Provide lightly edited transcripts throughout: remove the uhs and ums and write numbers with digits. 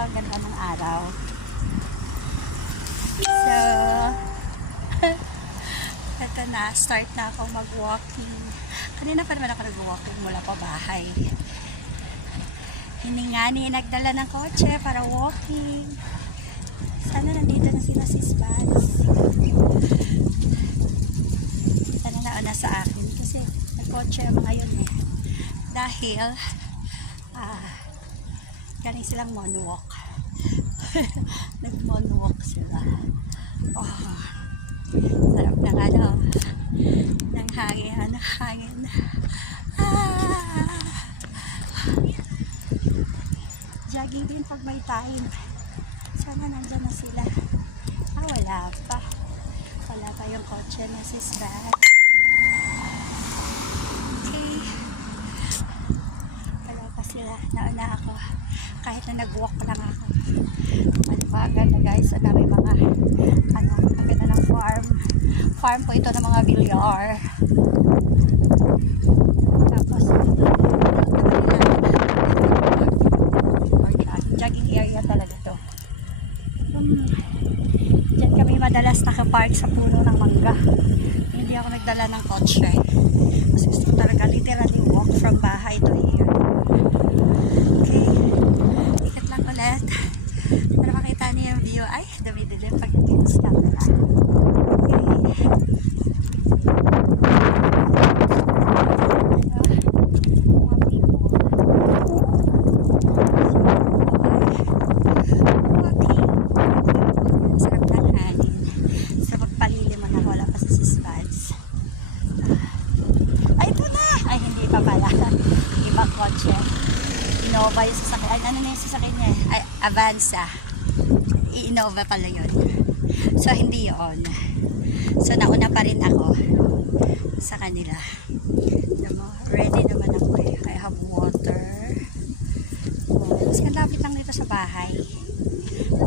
napakaganda ng araw. So, eto na, start na ako mag-walking. Kanina pa naman ako nag-walking mula pa bahay. Hiningani, nagdala ng kotse para walking. Sana nandito na sila sis Vans. Sana nauna sa akin kasi nag-kotse mga yun eh. Dahil galing silang moonwalk. Nag-moonwalk sila. Oh, sarap ng ng hangin. Jogging din pag may time. Sana nandyan na sila. Wala pa yung kotse na sis Vans. Okay, wala pa sila. Nauna ako kahit na nag-walk lang ako. Maganda guys, ang dami mga ang ganda ng farm po ito ng mga bilyar. Tapos jogging area talaga ito. Diyan kami madalas nakapark sa puno ng mangga. Hindi ako nagdala ng kotse kasi gusto talaga literally walk from bahay to here. Okay, ikat lang ulit para makita niyo yung view. Ay, dumi-dilim pag tingin sa camera. Ibang kotse. Innova yung sasakyan. Ano na yung sasakyan niya? Ay, Avanza. I-Innova pala yun. So, hindi yun. So, nauna pa rin ako sa kanila. Ready naman ako eh. I have water. Kasi ang lapit lang dito sa bahay.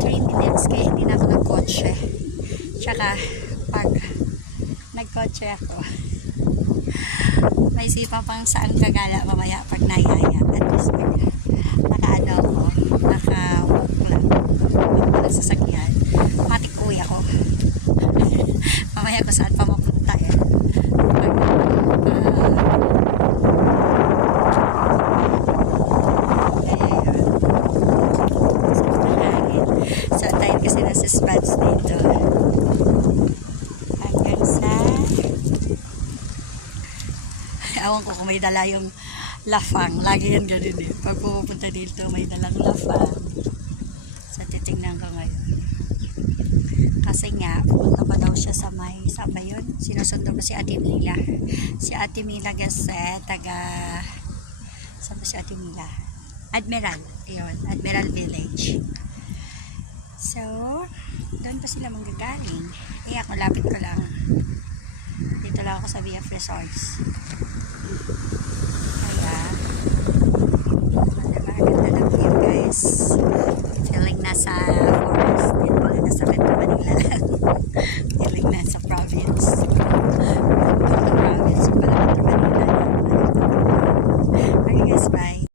3 minutes kaya hindi na ako nagkotse. Tsaka, pag nagkotse ako, may sipa pang saan gagala mamaya pag nayaya. At least naka-ano ako, naka-walk lang. Wala sasakyan. Matik uwi ako. Mamaya ko saan pa mapunta eh. So, tayo kasi nasa spots dito. Hanggang sa ewan ko kung may dala yung lafang. Lagi yan ganun eh. Pag pupunta dito, may dalang lafang. So, titignan ko ngayon. Kasi nga, pupunta pa daw siya sa may, saan ba yun? Sinusundo ko si Ate Mila. Si Ate Mila kasi, saan ba si Ate Mila? Admiral. Ayun, Admiral Village. So, doon pa sila manggagaling. Eh, ako, lapit ko lang. Dito lang ako sa BF Resorts. Kaya